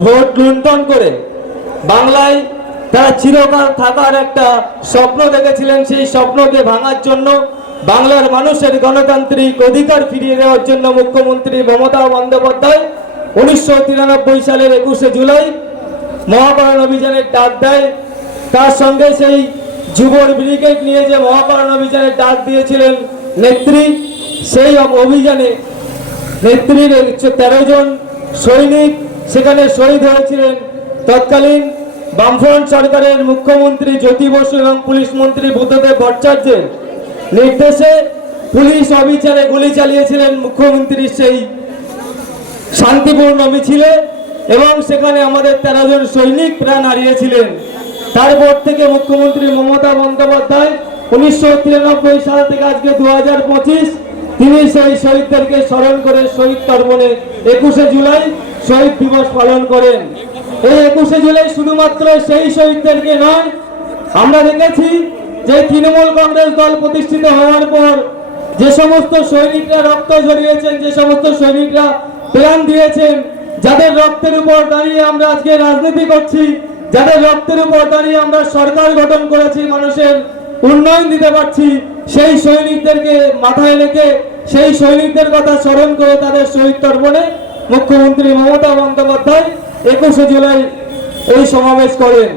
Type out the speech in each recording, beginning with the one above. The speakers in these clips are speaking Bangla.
ভোট লুণ্ঠন করে বাংলায় তারা চিরকাল থাকার একটা স্বপ্ন দেখেছিলেন, সেই স্বপ্নকে ভাঙার জন্য বাংলার মানুষের গণতান্ত্রিক অধিকার ফিরিয়ে দেওয়ার জন্য মুখ্যমন্ত্রী মমতা বন্দ্যোপাধ্যায় উনিশশো তিরানব্বই সালের একুশে জুলাই মহাকরণ অভিযানের ডাক দেয়। তার সঙ্গে সেই যুবর ব্রিগেড নিয়ে যে মহাকরণ অভিযানের ডাক দিয়েছিলেন নেত্রী, সেই অভ- অভিযানে নেত্রীর তেরো জন সৈনিক সেখানে শহীদ হয়েছিলেন তৎকালীন বামফ্রন্ট সরকারের মুখ্যমন্ত্রী জ্যোতি বসু এবং পুলিশ মন্ত্রী বুদ্ধদেব ভট্টাচার্যের নির্দেশে পুলিশ অবিচারে গুলি চালিয়েছিলেন মুখ্যমন্ত্রীর সেই শান্তিপূর্ণ মিছিলে এবং সেখানে আমাদের তেরো জন সৈনিক প্রাণ হারিয়েছিলেন। তারপর থেকে মুখ্যমন্ত্রী মমতা বন্দ্যোপাধ্যায় উনিশশো তিরানব্বই সাল থেকে আজকে দু তিনি সেই শহীদদেরকে স্মরণ করে শহীদ তর্পণে একুশে জুলাই শহীদ দিবস পালন করেন। এই একুশে জুলাই শুধুমাত্র সেই শহীদদেরকে নয়, আমরা দেখেছি যে তৃণমূল কংগ্রেস দল প্রতিষ্ঠিত হওয়ার পর যে সমস্ত সৈনিকরা রক্ত ঝরিয়েছেন, যে সমস্ত সৈনিকরা প্রাণ দিয়েছেন, যাদের রক্তের উপর দাঁড়িয়ে আমরা আজকে রাজনীতি করছি, যাদের রক্তের উপর দাঁড়িয়ে আমরা সরকার গঠন করেছি, মানুষের উন্নয়ন দিতে পারছি, সেই সৈনিকদেরকে মাথায় রেখে, সেই সৈনিকদের কথা স্মরণ করে তাদের শহীদ তর্পণে মুখ্যমন্ত্রী মমতা বন্দ্যোপাধ্যায় একুশে জুলাই এই সমাবেশ করেন।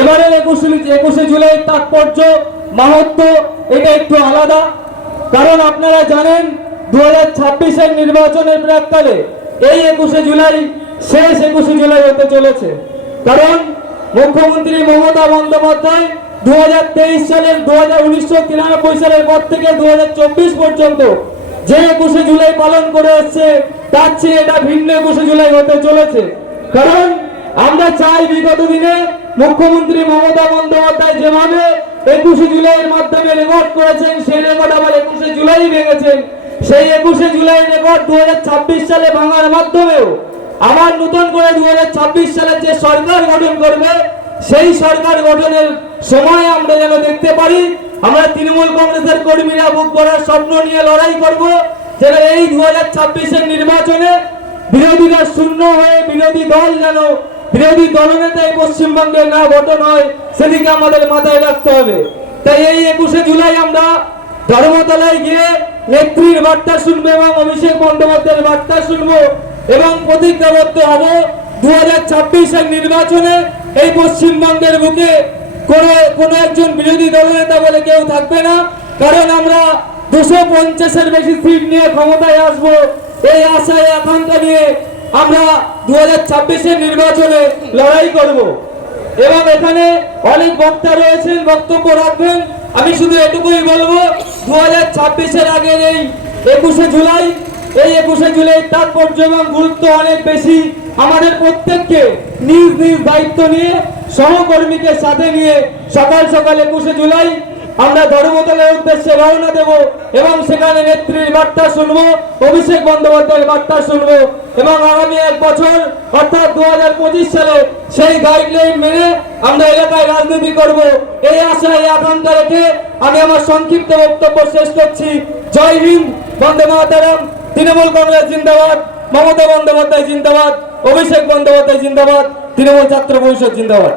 এবারের একুশে একুশে জুলাই তাৎপর্য মাহাত্ম, এটা একটু আলাদা। কারণ আপনারা জানেন দু হাজার ছাব্বিশের নির্বাচনের প্রাককালে এই একুশে জুলাই শেষ একুশে জুলাই হতে চলেছে। কারণ মুখ্যমন্ত্রী মমতা বন্দ্যোপাধ্যায় দু হাজার তেইশ সালের দু হাজার উনিশশো তিরানব্বই সালের পর থেকে দু হাজার চব্বিশ পর্যন্ত যে একুশে জুলাই পালন করে আসছে তার চেয়ে এটা ভিন্ন একুশে জুলাই হতে চলেছে। কারণ আমরা চাই বিগত দিনে মুখ্যমন্ত্রী মমতা বন্দ্যোপাধ্যায় যেভাবে একুশে জুলাইয়ের মাধ্যমে রেকর্ড করেছেন, সেই রেকর্ড আবার একুশে জুলাই ভেঙেছেন। সেই একুশে জুলাই রেকর্ড দুহাজার ছাব্বিশ সালে ভাঙার মাধ্যমেও আবার নতুন করে দু হাজার ছাব্বিশ সালে যে সরকার গঠন করবে, সেই সরকার গঠনের সময় আমরা যেন দেখতে পারি। আমরা তৃণমূল কংগ্রেসের কর্মীরা বুক করার স্বপ্ন নিয়ে লড়াই করব। যেন এই দু হাজার ছাব্বিশের নির্বাচনে বিরোধীরা শূন্য হয়ে বিরোধী দল যেন বিরোধী দলনেতা এই পশ্চিমবঙ্গে না গঠন হয় সেদিকে আমাদের মাথায় রাখতে হবে। তাই এই একুশে জুলাই আমরা ধর্মতলায় গিয়ে নেত্রীর বার্তা শুনব এবং অভিষেক বন্দ্যোপাধ্যায়ের বার্তা শুনব এবং প্রতিজ্ঞাবদ্ধ হব দু হাজার ছাব্বিশের নির্বাচনে এই পশ্চিমবঙ্গের বুকে কোনো কোনো একজন বিরোধী দলনেতা বলে কেউ থাকবে না। কারণ আমরা দুশো পঞ্চাশের বেশি সিট নিয়ে ক্ষমতায় আসব। এই আশায়, আকাঙ্ক্ষা নিয়ে আমরা দু হাজার নির্বাচনে লড়াই করব। এবং এখানে অনেক বক্তা রয়েছেন, বক্তব্য রাখবেন। আমি শুধু এটুকুই বলব দু হাজার ছাব্বিশের আগের এই একুশে জুলাই, এই একুশে জুলাই তাৎপর্য এবং গুরুত্ব অনেক বেশি। আমাদের প্রত্যেককে নিজ নিজ দায়িত্ব নিয়ে সহকর্মীকে সাথে নিয়ে সকাল সকাল একুশে জুলাই আমরা ধর্মতলের উদ্দেশ্যে রওনা দেব এবং সেখানে নেত্রীর বার্তা শুনব, অভিষেক বন্দ্যোপাধ্যায়ের বার্তা শুনব এবং আগামী এক বছর, অর্থাৎ দু হাজার পঁচিশ সালে সেই গাইডলাইন মেনে আমরা এলাকায় রাজনীতি করব। এই আশা, এই আকাঙ্ক্ষা রেখে আমি আমার সংক্ষিপ্ত বক্তব্য শেষ করছি। জয় হিন্দ, বন্দে মাতারাম, তৃণমূল কংগ্রেস জিন্দাবাদ, মমতা বন্দ্যোপাধ্যায় জিন্দাবাদ, অভিষেক বন্দ্যোপাধ্যায় জিন্দাবাদ, তৃণমূল ছাত্র পরিষদ জিন্দাবাদ।